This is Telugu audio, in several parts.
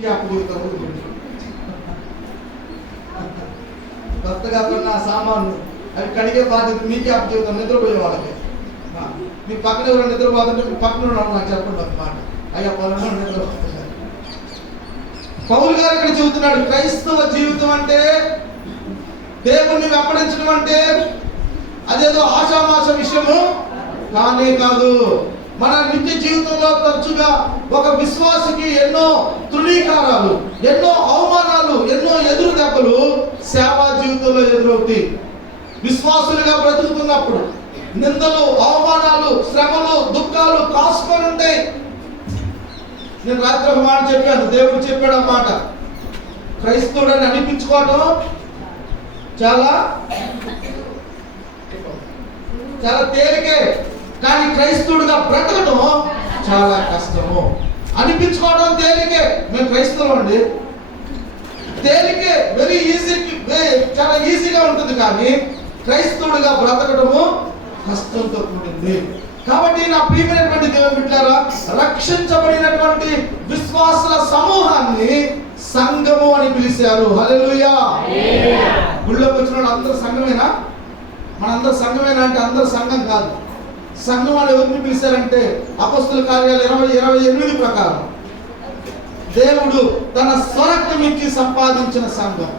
నీకే కొత్తగా కొన్న సామాన్లు అవి కడిగే బాధ్యత మీకే అప్పచెబుతాం నిద్రపోయే వాళ్ళకి. మీ పక్కన ఎవరు నిద్రపోతుంటే మీ పక్కన ఉన్నాడు నాకు చెప్పండి ఒక మాట. అయ్యా పొలంలో నిద్రపోతున్నారు పౌలు గారు ఇక్కడ చెబుతున్నాడు క్రైస్తవ జీవితం అంటే దేవుణ్ణి వెంపడించడం అంటే అదేదో ఆషామాష విషయము కానే కాదు. మన నిత్య జీవితంలో తరచుగా ఒక విశ్వాసికి ఎన్నో తృణీకారాలు ఎన్నో అవమానాలు ఎన్నో ఎదురు దెబ్బలు సేవా జీవితంలో ఎదురవుతాయి. విశ్వాసులుగా బ్రతుకుతున్నప్పుడు నిందలు అవమానాలు శ్రమలు దుఃఖాలు కాసుకొని ఉంటాయి. నేను రాత్రి ఒక మాట చెప్పాను దేవుడు చెప్పాడు ఆ మాట. క్రైస్తవుడని అనిపించుకోవటం చాలా చాలా తేలికే. కానీ క్రైస్తవుడిగా బ్రతకడం చాలా కష్టము. అనిపించుకోవడం తేలికే. మేము క్రైస్తవులు అండి. తేలికే వెరీ ఈజీ చాలా ఈజీగా ఉంటుంది కానీ క్రైస్తవుడిగా బ్రతకడము కష్టంతో కూడింది. కాబట్టి నా ప్రియమైనటువంటి దేవుని బిడ్డారా రక్షించబడినటువంటి విశ్వాసుల సమూహాన్ని సంఘము అని పిలిచారు. హల్లెలూయా. గుళ్ళోకి వచ్చిన అందరూ సంఘమేనా? మనందరూ సంఘమేనా అంటే అందరూ సంఘం కాదు. సంఘం అని ఎవరిని పిలిచారంటే అపస్తుల కార్యాలు ఇరవై ఇరవై ఎనిమిది ప్రకారం. దేవుడు తన స్వరక్తం ఇచ్చి సంపాదించిన సంఘం.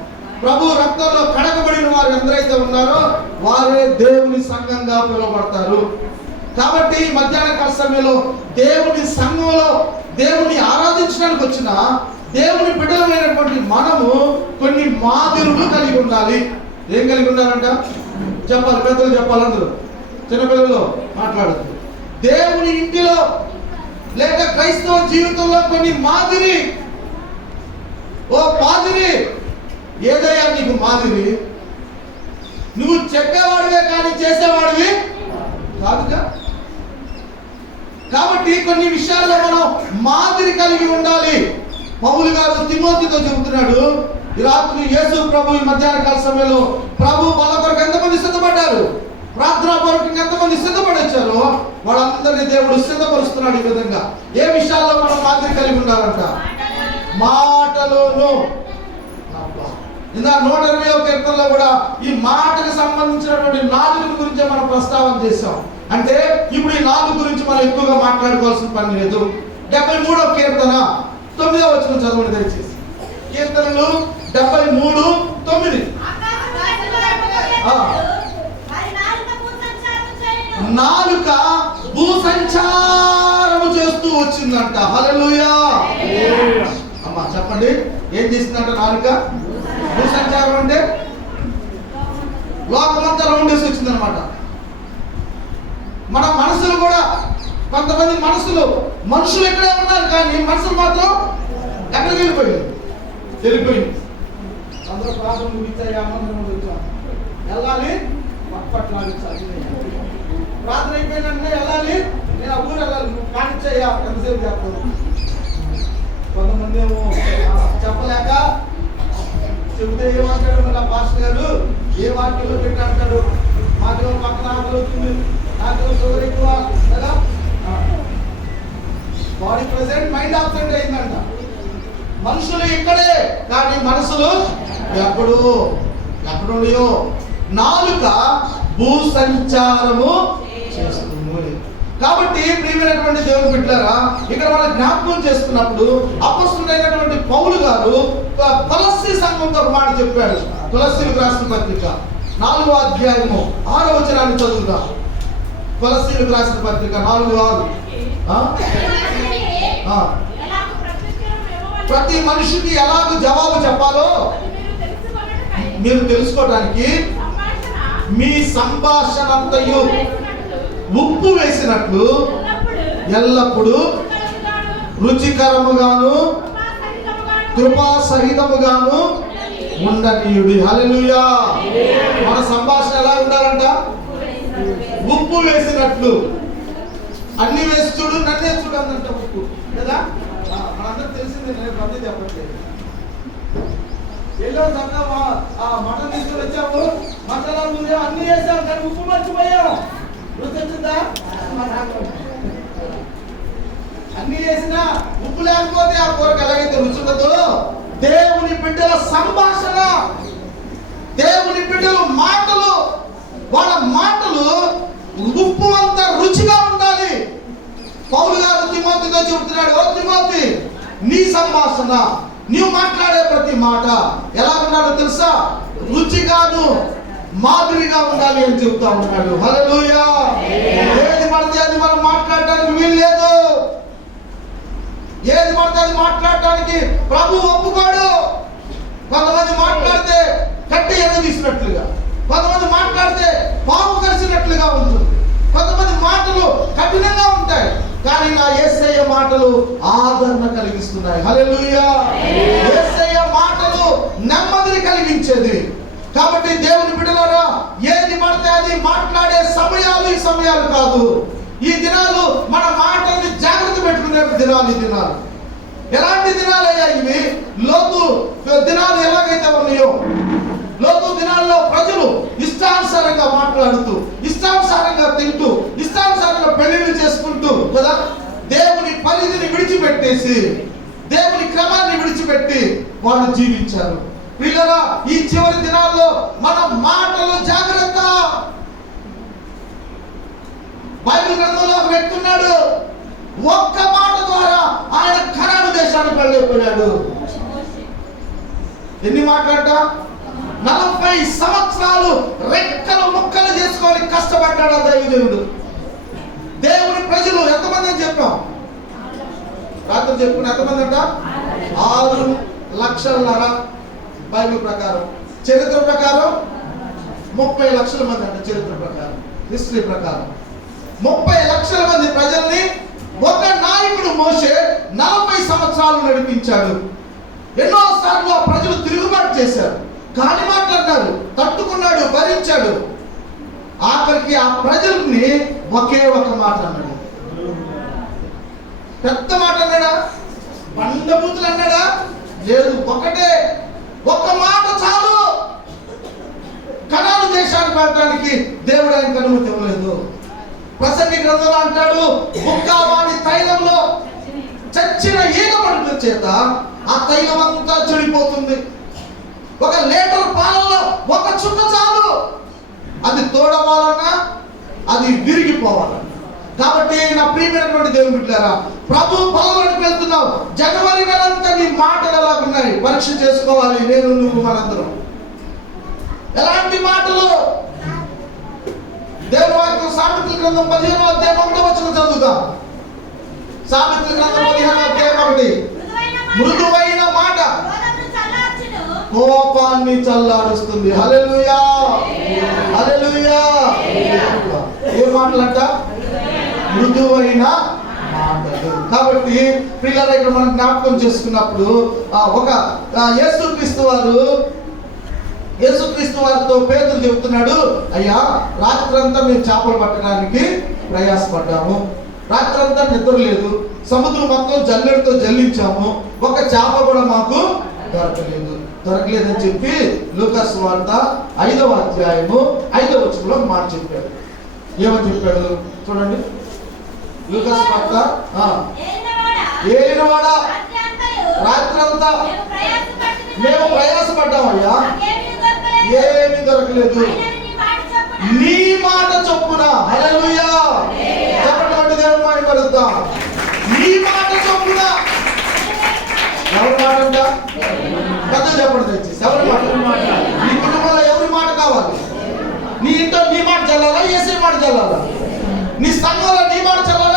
ప్రభు రక్తంలో కడగబడిన వారు ఎందరైతే ఉన్నారో వారే దేవుని సంఘంగా పిలువబడతారు. కాబట్టి ఈ మధ్యాహ్న కాల సమయంలో దేవుని సంఘంలో దేవుని ఆరాధించడానికి వచ్చిన దేవుని బిడ్డలమైనటువంటి మనము కొన్ని మాదిరులు కలిగి ఉండాలి. ఏం కలిగి ఉండాలంట? చెప్పాలి పెద్దలు చెప్పాలి అందరూ. చిన్నపిల్లలు మాట్లాడదు. దేవుని ఇంటిలో లేక క్రైస్తవ జీవితంలో కొన్ని మాదిరి. ఓ మాదిరి. ఏదయ్యా నీకు మాదిరి? నువ్వు చెప్పేవాడివే కానీ చేసేవాడివి కాదుగా? కాబట్టి కొన్ని విషయాల్లో మనం మాదిరి కలిగి ఉండాలి. పౌలు గారు తిమోతితో చెబుతున్నాడు ఈ రాత్రి యేసు ప్రభు ఈ మధ్యాహ్న కాల సమయంలో ప్రభు బల కొరకు ఎంతమంది సిద్ధపడ్డారు? ప్రార్థనా కొరకు ఎంతమంది సిద్ధపడి వచ్చారో వాళ్ళందరినీ దేవుడు సిద్ధపరుస్తున్నాడు ఈ విధంగా. ఏ విషయాల్లో మనం మాదిరి కలిగి ఉండాలంట? మాటలోను. ఇందా నూట ఇరవై ఒక కీర్తనలో కూడా ఈ మాటకు సంబంధించినటువంటి నాలుగు గురించి మనం ప్రస్తావన చేశాం. అంటే ఇప్పుడు ఈ నాలుగు గురించి మనం ఎక్కువగా మాట్లాడుకోవాల్సిన పని లేదు. డెబ్బై మూడో కీర్తన తొమ్మిదో వచ్చిన చదవండి దయచేసి. కీర్తనలు డెబ్బై మూడు తొమ్మిది. నాలుక భూ సంచారము చేస్తూ వచ్చిందంట. హలలుయా అమ్మా చెప్పండి. ఏం చేసిందంట నాలుక? భూ సంచారం అంటే? లోకమంతా రౌండ్ వేసి వచ్చిందనమాట మన మనసులు కూడా కొంతమంది మనసులు మనుషులు ఎక్కడే ఉన్నారు కానీ మనసులు మాత్రం ఎక్కడికి వెళ్ళిపోయింది వెళ్ళిపోయింది అందరూ ప్రార్థన ముగించాయి వెళ్ళాలి పట్పట్లాడించాలి రాత్రి అయిపోయిన వెంటనే వెళ్ళాలి. నేను ఆ ఊరు వెళ్ళాలి. నువ్వు కానిచ్చాయా ఎంతసేపు చేస్తాను కొంతమంది ఏమో చెప్పలేక చెబితే ఏమంటాడు మళ్ళీ పాస్టర్ గారు? ఏ వాక్యంలో పెట్టాడు మాకు మాకేమో పక్కన ఆకలి అవుతుంది నాకేమో షుగర్ ఎక్కువ? కదా? బాడీ ప్రెసెంట్ మైండ్ ఆబ్సెంట్ అయిందంట. మనుషులు ఇక్కడే కానీ మనసులు ఎప్పుడు ఎక్కడుండయో నాలుక భూ సంచారము కాబట్టి ప్రియమైనటువంటి దేవుని బిడ్డారా ఇక్కడ మనం జ్ఞాపకం చేసుకున్నప్పుడు అపస్తుడైనటువంటి పౌలు గారు తులసి సంఘంతో మాట చెప్పాడు. తులసి రాసిన పత్రిక నాలుగో అధ్యాయము ఆరో వచనాన్ని చదువుతాం తులసిలకు రాసిన పత్రిక నాలుగు ఆరు. ప్రతి మనిషికి ఎలాగ జవాబు చెప్పాలో మీరు తెలుసుకోవడానికి మీ సంభాషణ అంతయు. ఉప్పు వేసినట్లు ఎల్లప్పుడూ రుచికరముగాను కృపా సహితముగాను ఉండనీయుడి. హల్లెలూయా. మన సంభాషణ ఎలా ఉండాలంట? ఉప్పు వేసినట్లు. అన్ని వేసి చూడు నన్నే చూడు అందంట ఉప్పు. కదా? మనందరూ తెలిసింది నేను చెప్పట్లేదు. వెళ్ళాం చక్కగా ఆ మటన్ తీసుకొని వచ్చాము. మసాలా ముందే అన్ని వేసాం కానీ ఉప్పు మర్చిపోయాం. అన్ని వేసినా ఉప్పు లేకపోతే ఆ కూరకు ఎలాగైతే దేవుని బిడ్డల సంభాషణ దేవుని బిడ్డల మాటలు వాళ్ళ మాటలు ఉప్పు అంత రుచిగా ఉండాలి. పౌలు గారు తిమోతితో చెబుతున్నాడు ఓ తిమోతి నీ సంభాషణ నీవు మాట్లాడే ప్రతి మాట ఎలా ఉన్నాడో తెలుసా రుచిగాను మాదిరిగా ఉండాలి అని చెప్తా ఉన్నాడు. హలలుయా ఏది పడితే అది మనం మాట్లాడడానికి వీల్లేదు. ఏది పడితే అది మాట్లాడటానికి ప్రభు ఒప్పుకోడు. కొంతమంది మాట్లాడితే కట్టి ఎగ తీసినట్లుగా కొంతమంది మాట్లాడితే పాము కలిసినట్లుగా ఉంటుంది. కొంతమంది మాటలు కఠినంగా ఉంటాయి. కానీ నా యేసయ్య మాటలు ఆదరణ కలిగిస్తున్నాయి. హలలుయా యేసయ్య మాటలు నెమ్మదిని కలిగించేది. కాబట్టి దేవుని బిడ్డలారా ఏది పడితే అది మాట్లాడే సమయాలు ఈ సమయాలు కాదు. ఈ దినాలు మన మాటల్ని జాగ్రత్త పెట్టుకునే దినాలు ఈ దినాలు. ఎలాంటి దినాలు అయ్యా ఇవి? లోతు దినాలు ఎలాగైతే ఉన్నాయో లోతు దినాల్లో ప్రజలు ఇష్టానుసారంగా మాట్లాడుతూ ఇష్టానుసారంగా తింటూ ఇష్టానుసారంగా పెళ్ళిళ్ళు చేసుకుంటూ కదా? దేవుని పరిధిని విడిచిపెట్టేసి దేవుని క్రమాన్ని విడిచిపెట్టి వాళ్ళు జీవించారు. పిల్లల ఈ చివరి దినాల్లో మన మాటలు జాగ్రత్త. బైబిల్ గ్రంథంలో ఒక ఒక్క మాట ద్వారా ఆయన ఖరాను దేశానికి వెళ్ళిపోయాడు. ఎన్ని మాట్లాడట? నలభై సంవత్సరాలు రెక్కలు ముక్కలు చేసుకొని కష్టపడ్డాడు ఆ దైవదేవుడు దేవుని ప్రజలు ఎంతమంది అని చెప్పాం? రాత్రి చెప్పుకుని ఎంతమంది అంట? ఆరు లక్షలరా బైబిల్ ప్రకారం చరిత్ర ప్రకారం ముప్పై లక్షల మంది అంటే చరిత్ర ప్రకారం హిస్టరీ ప్రకారం. ముప్పై లక్షల మంది ప్రజల్ని ఒక నాయకుడు మోసే నలభై సంవత్సరాలు నడిపించాడు. ఎన్నో సార్లు ఆ ప్రజలు తిరుగుబాటు చేశారు. కాని మాట్లాడినారు తట్టుకున్నాడు భరించాడు. ఆఖరికి ఆ ప్రజల్ని ఒకే ఒక మాట అన్నాడు. పెద్ద మాట అన్నాడా? బండబూతులు అన్నాడా? లేదు ఒకటే ఒక్క మాట చాలు. కణాలు దేశానికి వెళ్ళడానికి దేవుడు ఆయనకు అనుమతి ఇవ్వలేదు. ప్రసంగి గ్రంథంలో అంటాడు బుక్కావాణి తైలంలో చచ్చిన ఈగ పడుతున్న చేత ఆ తైలం అంతా చెడిపోతుంది. ఒక లీటర్ పాలలో ఒక చుక్క చాలు. అది తోడవాలన్నా అది విరిగిపోవాలన్నా. కాబట్టి నా ప్రియమైనటువంటి దేవుని బిడ్డారా ప్రభు పొలంలోకి వెళ్తున్నావు. జనవరి నెలంతా నీ మాటలు ఎలా ఉన్నాయి. పరీక్ష చేసుకోవాలి. నేను నువ్వు మనందరం. ఎలాంటి మాటలు? దేవుని వాక్యం సామెతల గ్రంథం పదిహేను అధ్యాయం ఒకటో వచ్చిన చదువుతా. సామెతల గ్రంథం పదిహేను అధ్యాయం ఒకటి. మృదువైన మాట. కోపాన్ని చల్లారుస్తుంది. హలెలుయా హలెలుయా ఏ మాటలంట? మృదువైన మాటలు. కాబట్టి పిల్లలు ఇక్కడ మనం జ్ఞాపకం చేసుకున్నప్పుడు ఒక యేసుక్రీస్తు వారు యేసుక్రీస్తు వారితో పేదలు చెబుతున్నాడు అయ్యా రాత్రంతా మేము చేపలు పట్టడానికి ప్రయాసపడ్డాము. రాత్రంతా నిద్ర లేదు. సముద్రం మొత్తం జల్లెడతో జల్లించాము. ఒక చేప కూడా మాకు దొరకలేదు. దొరకలేదని చెప్పి లూకస్ వార్త ఐదవ అధ్యాయము ఐదవ వచనంలో మాట చెప్పాడు. ఏమని చెప్పాడు? చూడండి. లూకాస్ వార్త ఆ, ఏలినవాడా. రాత్రంతా మేము ప్రయాసపడ్డామయ్యా. ఏమీ దొరకలేదు. నీ మాట చొప్పున. హల్లెలూయా. చెప్పండి వంటి దేవుని మాట పలుకుతాం నీ మాట చొప్పున. ఎవరి మాట అంట? పెద్ద చెప్పండి దయచేసి. ఎవరి మాట? నీ కుటుంబంలో ఎవరి మాట కావాలి? నీ ఇంట్లో నీ మాట చల్లాలా? ఏసీ మాట చల్లాలా? నీ సంఘంలో నీ మాట చల్లాలా?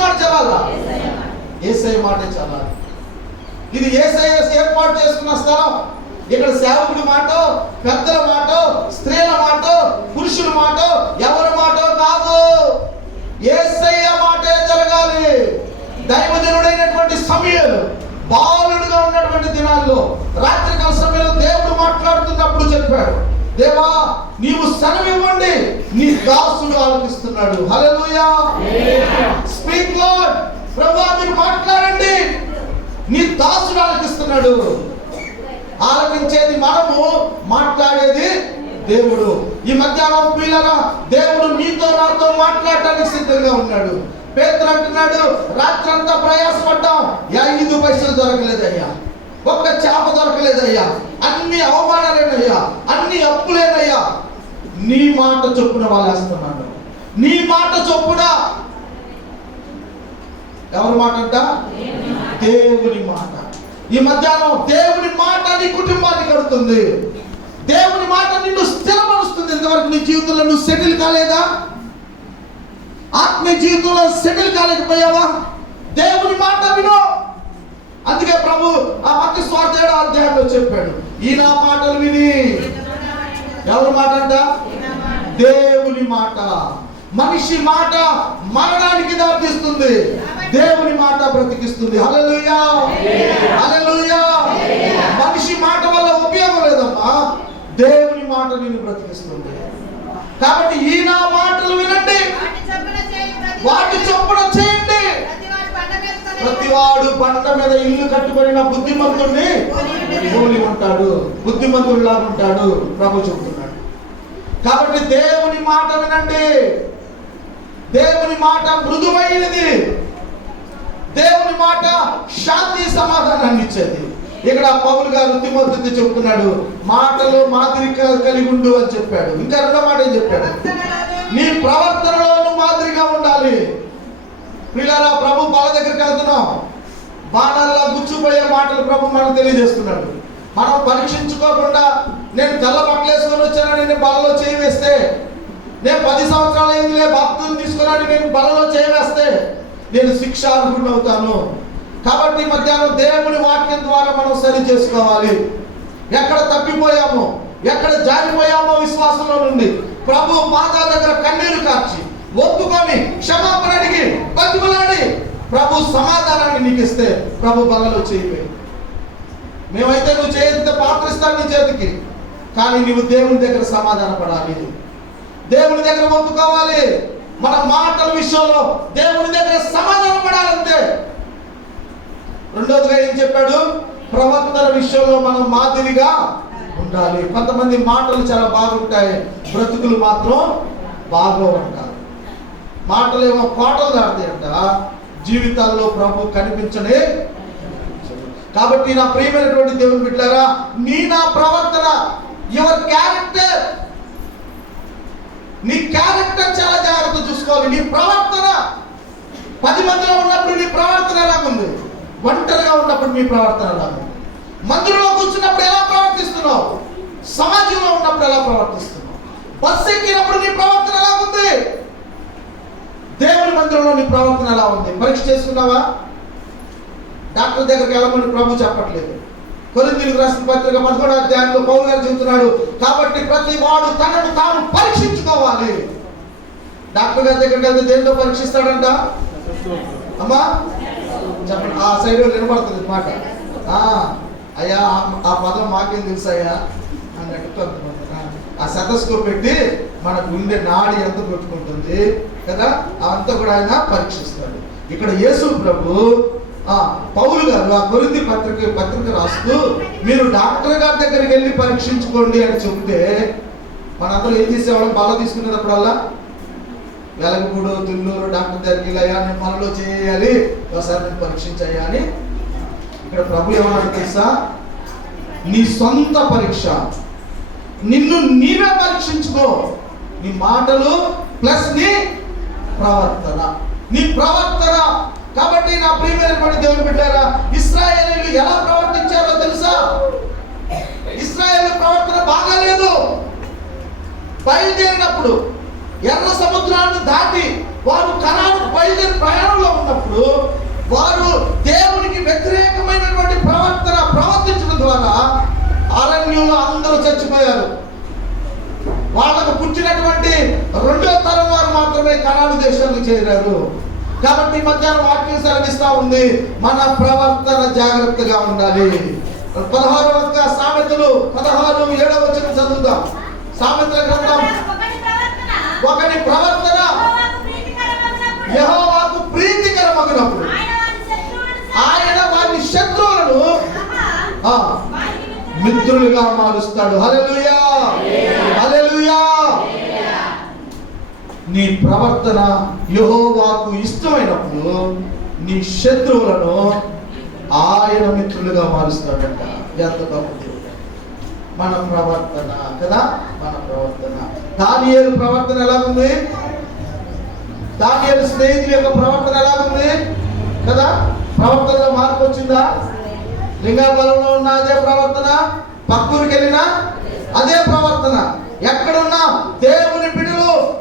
మాట చల్లాలా ఏసఐ మాటే చల్లాలి ఇది ఏసఐ ఏర్పాటు చేసుకున్న స్థలం. ఇక్కడ సేవకుడి మాట పెద్దల మాట స్త్రీల మాట పురుషుల మాట ఎవరి మాట కాదు. ఏసయ్య మాటే జరగాలి. దైవజనుడైనటువంటి సమయాలు బాలుడుగా ఉన్నటువంటి దినాల్లో రాత్రికాల సమయంలో దేవుడు మాట్లాడుతున్నప్పుడు చెప్పాడు దేవా నీవు సెలవివ్వండి నీ దాసుడు ఆలోచిస్తున్నాడు హలో స్పీక్ లార్డ్ ప్రభువా మీరు మాట్లాడండి. నీ దాసుడు ఆలకిస్తున్నాడు. ఆలకించేది మనము మాట్లాడేది దేవుడు. ఈ మధ్యాహ్నం పిల్లల దేవుడు నీతో నాతో మాట్లాడటానికి సిద్ధంగా ఉన్నాడు. పేదలు అంటున్నాడు రాత్రంతా ప్రయాసపడ్డాం. ఐదు పైసలు దొరకలేదయ్యా. ఒక్క చేప దొరకలేదయ్యా. అన్ని అవమానాలేనయ్యా. అన్ని అప్పులేనయ్యా. నీ మాట చొప్పున వాళ్ళేస్తున్నాను నీ మాట చొప్పున ఎవరి మాట అంట? దేవుని మాట. ఈ మధ్యాహ్నం దేవుని మాట నీ కుటుంబాన్ని కడుతుంది దేవుని మాట నిన్ను స్థిరపరుస్తుంది. ఇంతవరకు నీ జీవితంలో నువ్వు సెటిల్ కాలేదా? ఆత్మీయ జీవితంలో సెటిల్ కాలేకపోయావా? దేవుని మాట విను. అందుకే ప్రభు ఆ మధ్య స్వార్థ అధ్యాయంలో చెప్పాడు. ఈ నా మాటలు విని. ఎవరి మాట అంట? దేవుని మాట. మనిషి మాట మరణానికి దారితీస్తుంది. దేవుని మాట బ్రతికిస్తుంది. హల్లెలూయా. హల్లెలూయా. మనిషి మాట వల్ల ఉపయోగం లేదమ్మా. దేవుని మాట నేను బ్రతికిస్తుంది. కాబట్టి ఈ నా మాటలు వినండి. వాటి చొప్పున చేయండి. ప్రతివాడు బండ మీద ఇల్లు కట్టుబడిన బుద్ధిమంతుడిని పోలి ఉంటాడు బుద్ధిమంతుడిలా ఉంటాడు ప్రభు చెబుతున్నాడు. కాబట్టి దేవుని మాట వినండి. దేవుని మాట మృదువైనది. దేవుని మాట శాంతి సమాధానాన్ని ఇచ్చేది ఇక్కడ పౌలు గారు తిమోతితో చెప్తున్నాడు మాటలు మాదిరి కలిగి ఉండు అని చెప్పాడు. ఇంకా రెండో మాట ఏం చెప్పాడు? నీ ప్రవర్తనలోనూ మాదిరిగా ఉండాలి. పిల్లరా ప్రభు బాల దగ్గరికి వెళ్తున్నాం. బాణాల్లో గుచ్చిపోయే మాటలు ప్రభు మనకు తెలియజేస్తున్నాడు. మనం పరీక్షించుకోకుండా నేను తెల్ల బట్టలు వేసుకొని వచ్చానని నేను బాలలో చేయి వేస్తే నేను పది సంవత్సరాలు అయిందిలే భక్తులు తీసుకురాని నేను బలలో చేయవేస్తే నేను శిక్షార్హుడు అవుతాను. కాబట్టి మధ్యాహ్నం దేవుని వాక్యం ద్వారా మనం సరి చేసుకోవాలి. ఎక్కడ తప్పిపోయామో ఎక్కడ జారిపోయామో విశ్వాసంలో నుండి ప్రభు పాదాల దగ్గర కన్నీరు కార్చి ఒప్పుకొని క్షమాపణ అడిగి బతిమలాడి ప్రభు సమాధానాన్ని నీకు ఇస్తే ప్రభు బలలో చేయవే. మేమైతే నువ్వు చేయంత పాత్రిస్తాను నీ చేతికి కానీ నీవు దేవుని దగ్గర సమాధాన పడాలి దేవుని దగ్గర ఒప్పుకోవాలి. మన మాటల విషయంలో దేవుని దగ్గర సమాధానం పడాలంతే. రెండోదిగా ఏం చెప్పాడు? ప్రవర్తన విషయంలో మనం మాదిరిగా ఉండాలి. కొంతమంది మాటలు చాలా బాగుంటాయి. బ్రతుకులు మాత్రం బాగోవంటారు. మాటలు ఏమో కోటలు దాడతాయంట జీవితాల్లో ప్రభు కనిపించని కాబట్టి నా ప్రియమైనటువంటి దేవుని బిడ్డారా నీ నా ప్రవర్తన యువర్ క్యారెక్టర్ నీ క్యారెక్టర్ చాలా జాగ్రత్త చూసుకోవాలి. నీ ప్రవర్తన పది మందిలో ఉన్నప్పుడు నీ ప్రవర్తన ఎలాగుంది? ఒంటరిగా ఉన్నప్పుడు నీ ప్రవర్తన ఎలాగుంది? మందిరంలో కూర్చున్నప్పుడు ఎలా ప్రవర్తిస్తున్నావు? సమాజంలో ఉన్నప్పుడు ఎలా ప్రవర్తిస్తున్నావు? బస్సు ఎక్కినప్పుడు నీ ప్రవర్తన ఎలాగుంది? దేవుని మందిరంలో నీ ప్రవర్తన ఎలా ఉంది? పరీక్ష చేసుకున్నావా? డాక్టర్ దగ్గరికి వెళ్ళమని ప్రభు చెప్పట్లేదు. కొరింథీయులకు రాసిన పత్రిక పదకొండో అధ్యాయంలో పౌరు గారు చెబుతున్నాడు కాబట్టి ప్రతి వాడు తనను తాను పరీక్షించుకోవాలి. డాక్టర్ గారి దగ్గరికి వెళ్తే దేంతో పరీక్షిస్తాడంట? అమ్మా చెప్పండి. ఆ సైడ్ నిలబడుతుంది మాట. అయ్యా ఆ- పదం మాకేం తెలుసు అయ్యా? అన్నట్టు ఆ, ఆ పెట్టి మనకు గుండె నాడి ఎంత కొట్టుకుంటుంది కదా? అవంతా కూడా ఆయన పరీక్షిస్తాడు. ఇక్కడ యేసు ప్రభు పౌలు గారు ఆ కొరింది పత్రిక పత్రిక రాస్తూ మీరు డాక్టర్ గారి దగ్గరికి వెళ్ళి పరీక్షించుకోండి అని చెబితే మనందరూ ఏం చేసేవాళ్ళం? బల తీసుకునేటప్పుడల్లా వెలగపూడు తుల్లూరు డాక్టర్ దగ్గరికి వెళ్ళి, అయ్యా నేను పనులు చేయాలి. ఒకసారి నేను పరీక్షించయ్యా అని. ఇక్కడ ప్రభు ఏమన్నాడు తెలుసా? నీ సొంత పరీక్ష. నిన్ను నీవే పరీక్షించుకో. నీ మాటలు ప్లస్ నీ ప్రవర్తన. నీ ప్రవర్తన కాబట్టి నా ప్రియమైనటువంటి దేవుని బిడ్డారా ఇస్రాయేలీలు ఎలా ప్రవర్తించారో తెలుసా? ఇస్రాయేల్ ప్రవర్తన బాగాలేదు. బయలుదేరినప్పుడు ఎర్ర సముద్రాన్ని దాటి వారు కణాలు బయలుదేరి ప్రయాణంలో ఉన్నప్పుడు వారు దేవునికి వ్యతిరేకమైనటువంటి ప్రవర్తన ప్రవర్తించడం ద్వారా అరణ్యంలో అందరూ చచ్చిపోయారు. వాళ్ళకు పుట్టినటువంటి రెండో తరం వారు మాత్రమే కణాలు దేశానికి చేరారు. కాబట్టి మధ్యాహ్నం వాక్యం సెలవిస్తా ఉంది. మన ప్రవర్తన జాగ్రత్తగా ఉండాలి. పదహారు ఒక్క సామెతలు పదహారు ఏడవ వచ్చిన చదువుదాం. సామెతల గ్రంథం. ఒకటి ప్రవర్తన. యహోవాకు ప్రీతికరమగినప్పుడు. ఆయన వారి శత్రువులను మిత్రులుగా మారుస్తాడు. హలో హల్లెలూయా నీ ప్రవర్తన యహోవాకు ఇష్టమైనప్పుడు నీ శత్రువులను ఆయన మిత్రులుగా మారుస్తాడంట. ఎంత గొప్ప మన ప్రవర్తన కదా? మన ప్రవర్తన. దానియలు ప్రవర్తన ఎలా ఉంది దానియేలు స్నేహితుల యొక్క ప్రవర్తన ఎలా ఉంది కదా? ప్రవర్తనలో మార్పు వచ్చిందా? లింగాపురంలో ఉన్న అదే ప్రవర్తన? పక్కూరికి వెళ్ళినా అదే ప్రవర్తన. ఎక్కడున్నా? దేవుని పిడులు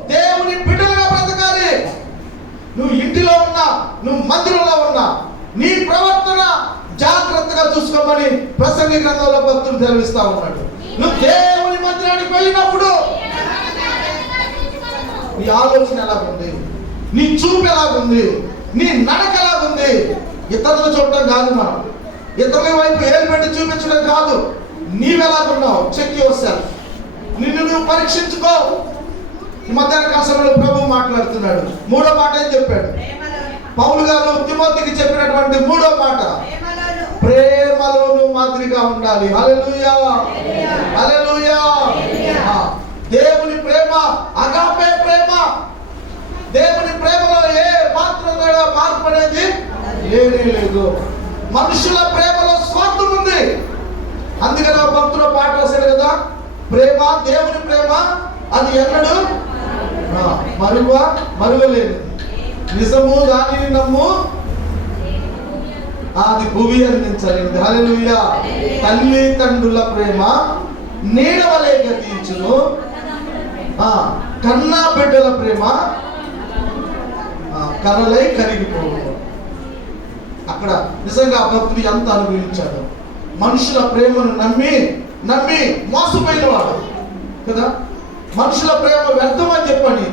నువ్వు ఇంటిలో ఉన్నా నువ్వు మందిరంలో ఉన్నా నీ ప్రవర్తన జాగ్రత్తగా చూసుకోమని ప్రసంగి గ్రంథంలో భక్తులు తెలివిస్తా ఉన్నాడు. నువ్వు దేవుని మందిరానికి వెళ్ళినప్పుడు నీ ఆలోచన ఎలాగుంది? నీ చూపు ఎలాగుంది? నీ నడక ఎలాగుంది? ఇతరులు చూడటం కాదు మనం. ఇతరుల వైపు ఏలు పెట్టి చూపించడం కాదు. నీవెలాగున్నావు? చెక్ యువర్ సెల్ఫ్ నిన్ను నువ్వు పరీక్షించుకో. మధ్యాహ్న కాలంలో ప్రభు మాట్లాడుతున్నాడు. మూడో మాట ఏం చెప్పాడు? పౌలు గారు తిమోతికి చెప్పినటువంటి మూడో మాట. ప్రేమలోను. మాదిరిగా ఉండాలి. దేవుని ప్రేమ అగాపే ప్రేమ. దేవుని ప్రేమలో ఏ మాత్రం కూడా మార్పు అనేది లేనే లేదు. మనుషుల ప్రేమలో స్వార్థం ఉంది. అందుకని భక్తుల పాట రాశాడు కదా ప్రేమ దేవుని ప్రేమ అది ఎన్నడు మరువ మరువలేదు నిజము దానిని నమ్ము. అది భూమి అందించలేదు హల్లెలూయా. తల్లి తండ్రుల ప్రేమ నీడవలే తీర్చును ఆ, కన్నా బిడ్డల ప్రేమ కర్రలై కరలై కరిగిపోవు అక్కడ నిజంగా ఆ భక్తుడు ఎంత అనుభవించాడు. మనుషుల ప్రేమను నమ్మి నమ్మి మోసపోయిన వాడు. కదా? మనుషుల ప్రేమ వ్యర్థం అని చెప్పని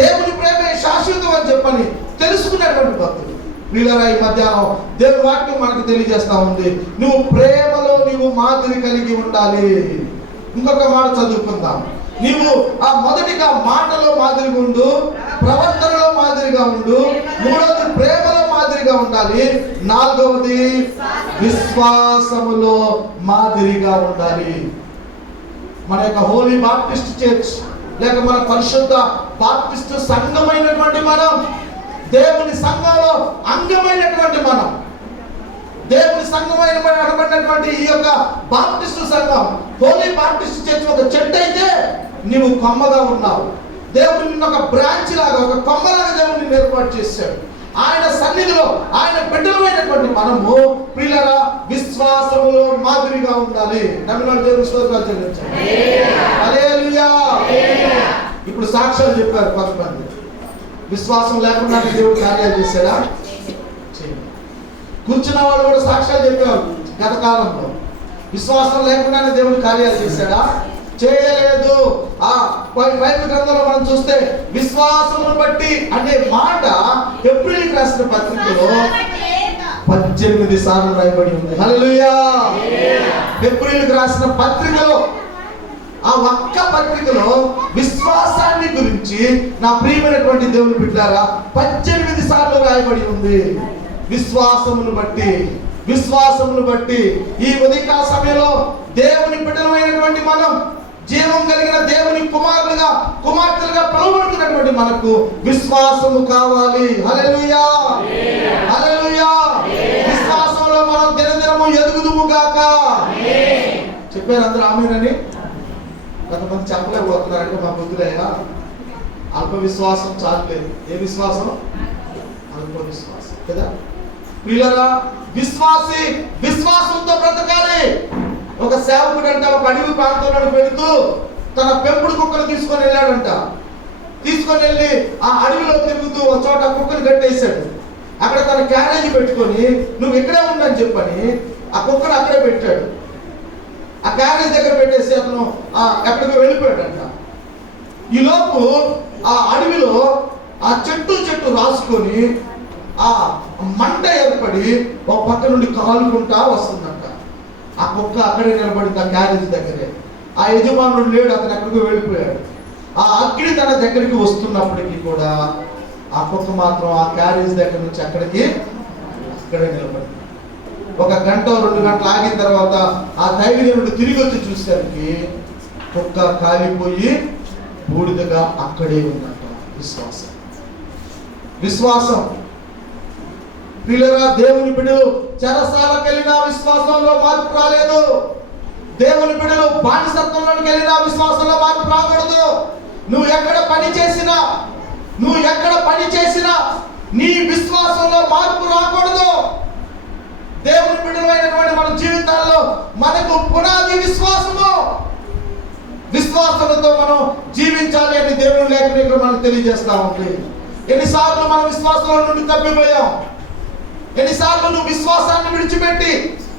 దేవుని ప్రేమే శాశ్వతం అని చెప్పని తెలుసుకునేటువంటి భక్తులు. వీళ్ళరా ఈ మధ్యాహ్నం దేవుని వాక్యం మనకు తెలియజేస్తా ఉంది. నువ్వు ప్రేమలో నీవు మాదిరి కలిగి ఉండాలి. ఇంకొక మాట చదువుకుందాం. నీవు ఆ మొదటిగా మాటలో మాదిరిగా ఉండు ప్రవర్తనలో మాదిరిగా ఉండు మూడవది ప్రేమలో మాదిరిగా ఉండాలి నాలుగవది విశ్వాసములో మాదిరిగా ఉండాలి. మన యొక్క హోలీ బాప్టిస్ట్ చర్చ్ లేక మన పరిశుద్ధ బాప్టిస్ట్ సంఘమైనటువంటి మనం దేవుని సంఘంలో అంగమైనటువంటి మనం దేవుని సంఘమైన అనబడినటువంటి ఈ యొక్క బాప్టిస్ట్ సంఘం హోలీ బాప్టిస్ట్ చర్చ్ ఒక చెట్టు అయితే నీవు కొమ్మగా ఉన్నావు. దేవుడు నిన్న ఒక బ్రాంచ్ లాగా ఒక కొమ్మలాగా దేవుడు నిన్ను ఏర్పాటు చేశాడు. ఆయన సన్నిధిలో ఆయన బిడ్డలమైనటువంటి మనము పిల్లల విశ్వాసములో మాదిరిగా ఉండాలి. నమ్మిన చెల్లించండి. హల్లెలూయా. ఇప్పుడు సాక్ష్యాలు చెప్పారు కొంతమంది. విశ్వాసం లేకుండా దేవుడు కార్యాలు చేశాడా? చేయలేదు. కూర్చున్న వాళ్ళు కూడా సాక్ష్యాలు చెప్పారు గత కాలంలో విశ్వాసం లేకుండానే దేవుడు కార్యాలు చేశాడా? చేయలేదు. ఆ బైబిల్ గ్రంథంలో మనం చూస్తే విశ్వాసమును బట్టి అనే మాట ఏప్రిల్ రాసిన పత్రికలో పద్దెనిమిది సార్లు రాయబడి ఉంది. హల్లెలూయా. ఏప్రిల్ రాసిన పత్రికలో ఆ ఒక్క పత్రికలో విశ్వాసాన్ని గురించి నా ప్రియమైనటువంటి దేవుని బిడ్డారా పద్దెనిమిది సార్లు రాయబడి ఉంది. విశ్వాసమును బట్టి విశ్వాసమును బట్టి ఈ ఉదయకాల సమయంలో దేవుని బిడ్డలమైనటువంటి మనం జీవం కలిగిన దేవుని కుమారులుగా కుమార్తెలుగా పిలువబడుతున్నటువంటి మనకు విశ్వాసము కావాలి. హల్లెలూయా. హల్లెలూయా. విశ్వాసంలో మనం దినదినము ఎదుగుదుము గాక. చెప్పారు అందరూ ఆమెనని? కొంతమంది చెప్పలేకపోతున్నారంటే మా బుద్ధులయ్యా అల్ప విశ్వాసం చాలలేదు ఏ విశ్వాసం? అల్ప విశ్వాసం కదా? పిల్లరా విశ్వాసి విశ్వాసంతో బ్రతకాలి. ఒక సేవకుడు అంట ఒక అడవి ప్రాంతంలో పెడుతూ తన పెంపుడు కుక్కను తీసుకొని వెళ్ళాడంట. తీసుకొని వెళ్ళి ఆ అడవిలో తిరుగుతూ ఒక చోట కుక్కను కట్టేశాడు. అక్కడ తన క్యారేజీ పెట్టుకొని నువ్వు ఇక్కడే ఉండని చెప్పని ఆ కుక్కను అక్కడే పెట్టాడు. ఆ క్యారేజ్ దగ్గర పెట్టేసి అతను ఆ ఎక్కడికి వెళ్ళిపోయాడంట. ఈ లోపు ఆ అడవిలో ఆ చెట్టు చెట్టు రాసుకొని ఆ మంట ఏర్పడి ఒక పక్క నుండి కాలుకుంటా వస్తుందంట. ఆ కుక్క అక్కడే నిలబడింది ఆ క్యారేజ్ దగ్గరే. ఆ యజమానుడు లేడు అతను ఎక్కడికో వెళ్ళిపోయాడు. ఆ అగ్ని తన దగ్గరికి వస్తున్నప్పటికీ కూడా ఆ కుక్క మాత్రం ఆ క్యారేజ్ దగ్గర నుంచి అక్కడికి అక్కడే నిలబడింది. ఒక గంట రెండు గంటలు ఆగిన తర్వాత ఆ దైవదేవుడు తిరిగి వచ్చి చూసేసరికి కుక్క కాలిపోయి బూడిదగా అక్కడే ఉందంట. విశ్వాసం. విశ్వాసం. పిల్లరా దేవుని బిడ్డలు చెరసాలకు వెళ్ళిన విశ్వాసంలో మార్పు రాలేదు. దేవుని బిడ్డలు బానిసత్వంలోకి వెళ్ళినా విశ్వాసంలో మార్పు రాకూడదు. నువ్వు ఎక్కడ పని చేసినా నువ్వు ఎక్కడ పని చేసినా నీ విశ్వాసంలో మార్పు రాకూడదు. దేవుని బిడ్డలైనటువంటి మన జీవితాల్లో మనకు పునాది విశ్వాసము. విశ్వాసంతో మనం జీవించాలి అని దేవుని లేఖన ఇక్కడ మనకు తెలియజేస్తా ఉంది. ఎన్నిసార్లు మనం విశ్వాసంలో నుండి తప్పిపోయాం? ఎన్నిసార్లు నువ్వు విశ్వాసాన్ని విడిచిపెట్టి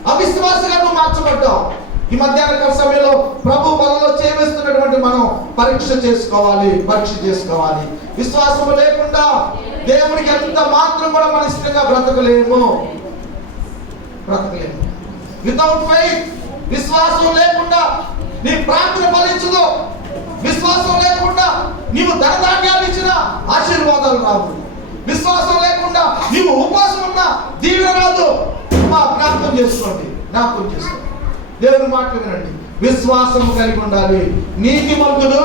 అవిశ్వాసంగా నువ్వు మార్చబడ్డావు? ఈ మధ్యాహ్న సమయంలో ప్రభు మనలో చేవేస్తున్నటువంటి మనం పరీక్ష చేసుకోవాలి పరీక్ష చేసుకోవాలి. విశ్వాసము లేకుండా దేవునికి ఎంత మాత్రం కూడా మన ఇష్టంగా బ్రతకలేము. బ్రతకలేము. వితౌట్ ఫెయిత్ విశ్వాసం లేకుండా నీ ప్రార్థన ఫలించదు. విశ్వాసం లేకుండా నీవు ధనధాన్యాలు ఇచ్చిన ఆశీర్వాదాలు రావు. విశ్వాసం లేకుండా నీవు ఉపవాసం ఉన్న దీవెన రాదు. మా జ్ఞాపకం చేసుకోండి. జ్ఞాపకం చేసుకోండి. దేవుని మాటలు వినండి. విశ్వాసం కలిగి ఉండాలి. నీతి మంతుడు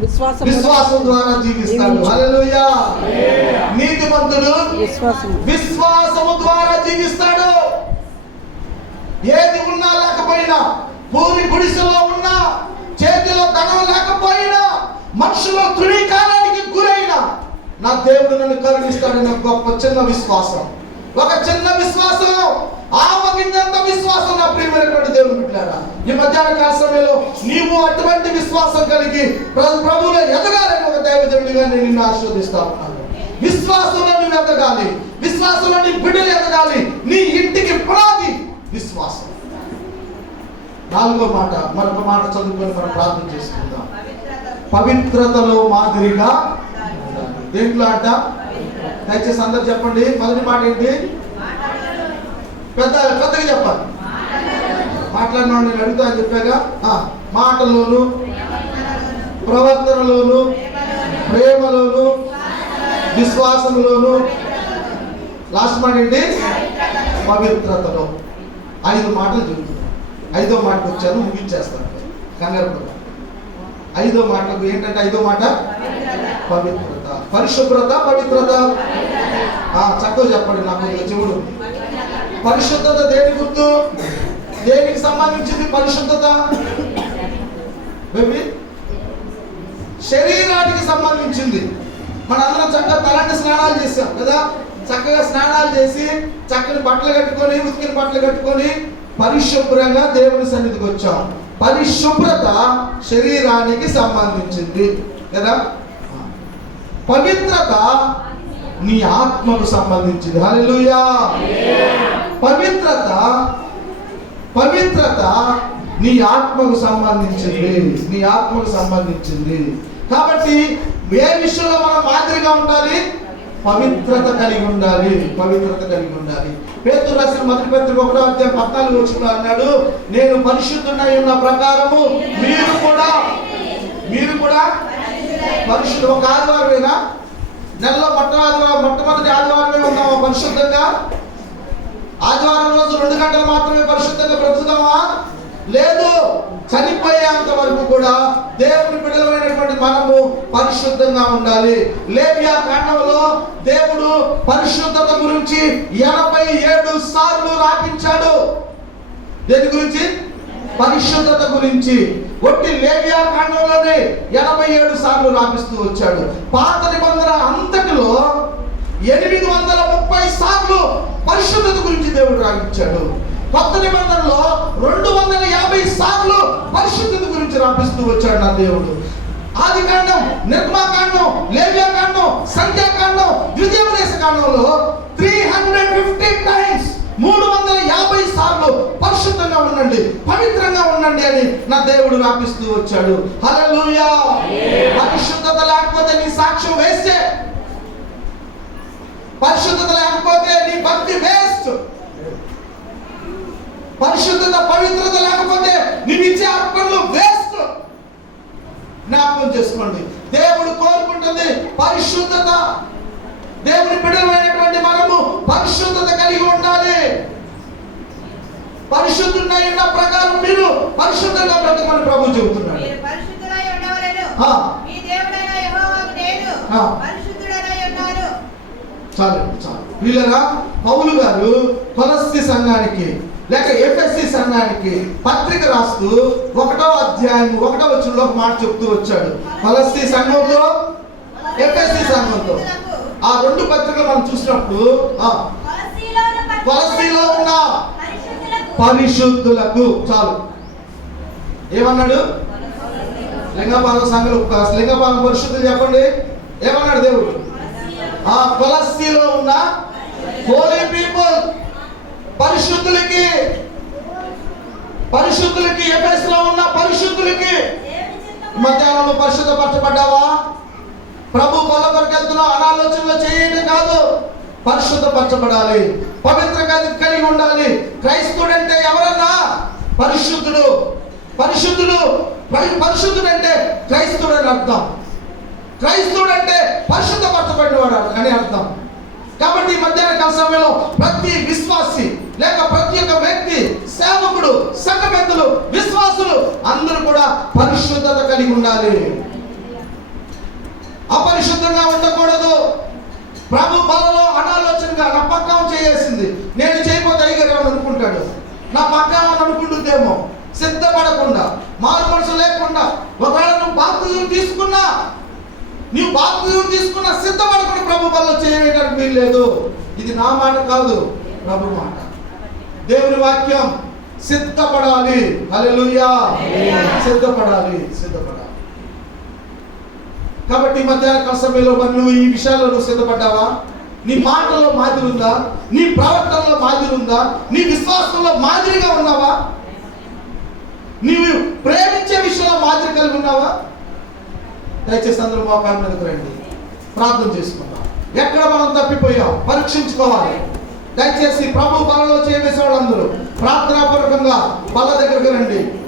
విశ్వాసం విశ్వాసం ద్వారా జీవిస్తాడు. హల్లెలూయా. నీతిమంతుడు విశ్వాసం. విశ్వాసము ద్వారా జీవిస్తాడు. ఏది ఉన్నా లేకపోయినా పూరి గుడిసెలో ఉన్నా చేతిలో ధనం లేకపోయినా మనుషుల గురైన నా దేవుడు నన్ను కరుణిస్తాడని నాకు గొప్ప చిన్న విశ్వాసం. ఒక చిన్న విశ్వాసం ఆవగింజంత విశ్వాసం నా ప్రియమైనటువంటి దేవుని పెట్టారా ఈ మధ్యాహ్న కాల సమయంలో నీవు అటువంటి విశ్వాసం కలిగి ప్రభువులో ఎదగాలని ఒక దైవదేవుడిగా నేను నిన్ను ఆశీర్వదిస్తా ఉన్నాను. విశ్వాసంలో నువ్వు ఎదగాలి. విశ్వాసంలో నీ బిడ్డలు ఎదగాలి. నీ ఇంటికి పునాది విశ్వాసం. నాలుగో మాట మరొక మాట చదువుకొని మనం ప్రార్థన చేసుకుందాం. పవిత్రతలో మాదిరిగా ఉండాలి. దేంట్లో అంట దయచేసి అందరు చెప్పండి. మొదటి మాట ఏంటి? పెద్ద పెద్దగా చెప్పాలి. మాట్లాడిన నేను అడుగుతా అని చెప్పాగా? మాటలోను ప్రవర్తనలోను ప్రేమలోను విశ్వాసంలోను. లాస్ట్ మాట ఏంటి? పవిత్రతలో. ఐదు మాటలు చెబుతున్నాను. ఐదో మాటకు వచ్చాను ముగించేస్తాను. కంగారు ఐదో మాటకు ఏంటంటే ఐదో మాట? పవిత్ర పరిశుభ్రత పవిత్రత. చక్కగా చెప్పండి నాకు కొద్దిగా చెవుడు పరిశుద్ధత దేని గుర్తు? దేనికి సంబంధించింది పరిశుద్ధత? బేబీ శరీరానికి సంబంధించింది. మనందరం చక్కగా తలాంటి స్నానాలు చేసాం కదా? చక్కగా స్నానాలు చేసి చక్కని బట్టలు కట్టుకొని ఉతికిన బట్టలు కట్టుకొని పరిశుభ్రంగా దేవుని సన్నిధికి వచ్చాం. పరిశుభ్రత శరీరానికి సంబంధించింది. కదా? పవిత్రత నీ ఆత్మకు సంబంధించింది. హల్లెలూయా. పవిత్రత పవిత్రత నీ ఆత్మకు సంబంధించింది. నీ ఆత్మకు సంబంధించింది. కాబట్టి ఏ విషయంలో మనం మాదిరిగా ఉండాలి? పవిత్రత కలిగి ఉండాలి. పవిత్రత కలిగి ఉండాలి. పేతురు రాసిన మొదటి పత్రిక ఒకటో అధ్యాయం పద్నాలుగు వచ్చిన అన్నాడు నేను పరిశుద్ధుడై ఉన్న ప్రకారము మీరు కూడా మీరు కూడా మనుషులు ఒక ఆదివారమేనా నెలలో మొట్ట ఆదివారం మొట్టమొదటి ఆదివారమే ఉన్నామా పరిశుద్ధంగా? ఆదివారం రోజు రెండు గంటలు మాత్రమే పరిశుద్ధంగా బ్రతుకుతామా? లేదు చనిపోయేంత వరకు కూడా దేవుని బిడలమైనటువంటి మనము పరిశుద్ధంగా ఉండాలి. లేవియా కాండంలో దేవుడు పరిశుద్ధత గురించి ఎనభై ఏడు సార్లు రాపించాడు. దేని గురించి? పరిశుద్ధత గురించి ఒట్టి లేవియా కాండంలోనే ఎనభై ఏడు సార్లు రాపిస్తూ వచ్చాడు. పాత నిబంధన అంతటిలో ఎనిమిది వందల ముప్పై సార్లు పరిశుద్ధత గురించి దేవుడు రాయించాడు. కొత్త నిబంధనలో రెండు వందల యాభై సార్లు పరిశుద్ధత గురించి రాపిస్తూ వచ్చాడు నా దేవుడు. ఆది కాండం నిర్మాకాండం లేవ్యాకాండం సంఖ్యాకాండం ద్వితీయోపదేశ కాండంలో త్రీ హండ్రెడ్ ఫిఫ్టీ టైమ్స్ మూడు వందల యాభై సార్లు పరిశుద్ధంగా ఉండండి పవిత్రంగా ఉండండి అని నా దేవుడు రాపిస్తూ వచ్చాడు. హల్లెలూయా. పరిశుద్ధత లేకపోతే నీ సాక్ష్యం వేస్తే పరిశుద్ధత లేకపోతే నీ భక్తి వేస్ట్. పరిశుద్ధత పవిత్రత లేకపోతే నీవు ఇచ్చే అర్పణలు వేస్ట్. జ్ఞాపకం చేసుకోండి. దేవుడు కోరుకుంటుంది పరిశుద్ధత. దేవుని బిడ్డలమైనటువంటి మనము పరిశుద్ధత కలిగి ఉండాలి. పరిశుద్ధుడై ఉన్న ప్రకారం మీరు పరిశుద్ధంగా బ్రతకమని ప్రభు చెబుతున్నాడు. చాలు చాలు. వీళ్ళరా పౌలు గారు కొలస్తి సంఘానికి లేక ఎఫ్ఎస్సి సంఘానికి పత్రిక రాస్తూ ఒకటో అధ్యాయం ఒకటో వచ్చంలో ఒక మాట చెప్తూ వచ్చాడు. ఫలస్తీ సంఘంతో ఎఫ్ఎస్సి సంఘంతో ఆ రెండు పత్రికలు మనం చూసినప్పుడు ఆ, ఉన్న పరిశుద్ధులకు చాలు. ఏమన్నాడు? లింగపాల సంఘాలు లింగపాల పరిశుద్ధులు చెప్పండి. ఏమన్నాడు దేవుడు? ఆ కొలస్సీలో ఉన్న హోలీ పీపుల్ పరిశుద్ధులకి పరిశుద్ధులకి ఎఫెస్లో ఉన్న పరిశుద్ధులకి మధ్యాహ్నంలో పరిశుద్ధపరచబడ్డావా? ప్రభు బల కొరకు అనాలోచనలో చేయడం కాదు. పరిశుద్ధపరచబడాలి. పవిత్ర కలిగి ఉండాలి. క్రైస్తవుడు అంటే ఎవరన్నా? పరిశుద్ధుడు. పరిశుద్ధుడు. పరిశుద్ధుడు అంటే క్రైస్తవుడు అని అర్థం. క్రైస్తవుడు అంటే పరిశుద్ధపరచబడినవాడు అని అర్థం. కాబట్టి ఈ మధ్యాహ్న కాల సమయంలో ప్రతి విశ్వాసి లేక ప్రతి ఒక్క వ్యక్తి సేవకుడు సంఘ పెద్దలు విశ్వాసులు అందరూ కూడా పరిశుద్ధత కలిగి ఉండాలి. అపరిశుద్ధంగా ఉండకూడదు. ప్రభు బలలో అనాలోచనగా నా పక్కన చేయేసింది. నేను ఏమని అనుకుంటాడు? నా పక్క అని అనుకుంటుందేమో. సిద్ధపడకుండా మారు మనసు లేకుండా ఒకవేళ నువ్వు బాప్తిజం తీసుకున్నా నీవు బాప్తిజం తీసుకున్నా సిద్ధపడకుండా ప్రభు బలలో చేయడానికి వీలు లేదు. ఇది నా మాట కాదు ప్రభు మాట. దేవుని వాక్యం సిద్ధపడాలి. హల్లెలూయా. సిద్ధపడాలి సిద్ధపడాలి. కాబట్టి మధ్యాహ్న కాల సమయంలో మరి నువ్వు ఈ విషయాల్లో నువ్వు సిద్ధపడ్డావా? నీ మాటల్లో మాదిరి ఉందా నీ ప్రవర్తనలో మాదిరి ఉందా నీ విశ్వాసంలో మాదిరిగా ఉన్నావా? నీవు ప్రేమించే విషయంలో మాదిరి కలిగి ఉన్నావా? దయచేసి అందరూ మోకాల మీదకు రండి. ప్రార్థన చేసుకుందాం. ఎక్కడ మనం తప్పిపోయాం? పరీక్షించుకోవాలి. దయచేసి ప్రభు బలలో చేయవేసే వాళ్ళందరూ ప్రార్థనాపూర్వకంగా బల దగ్గరకు రండి.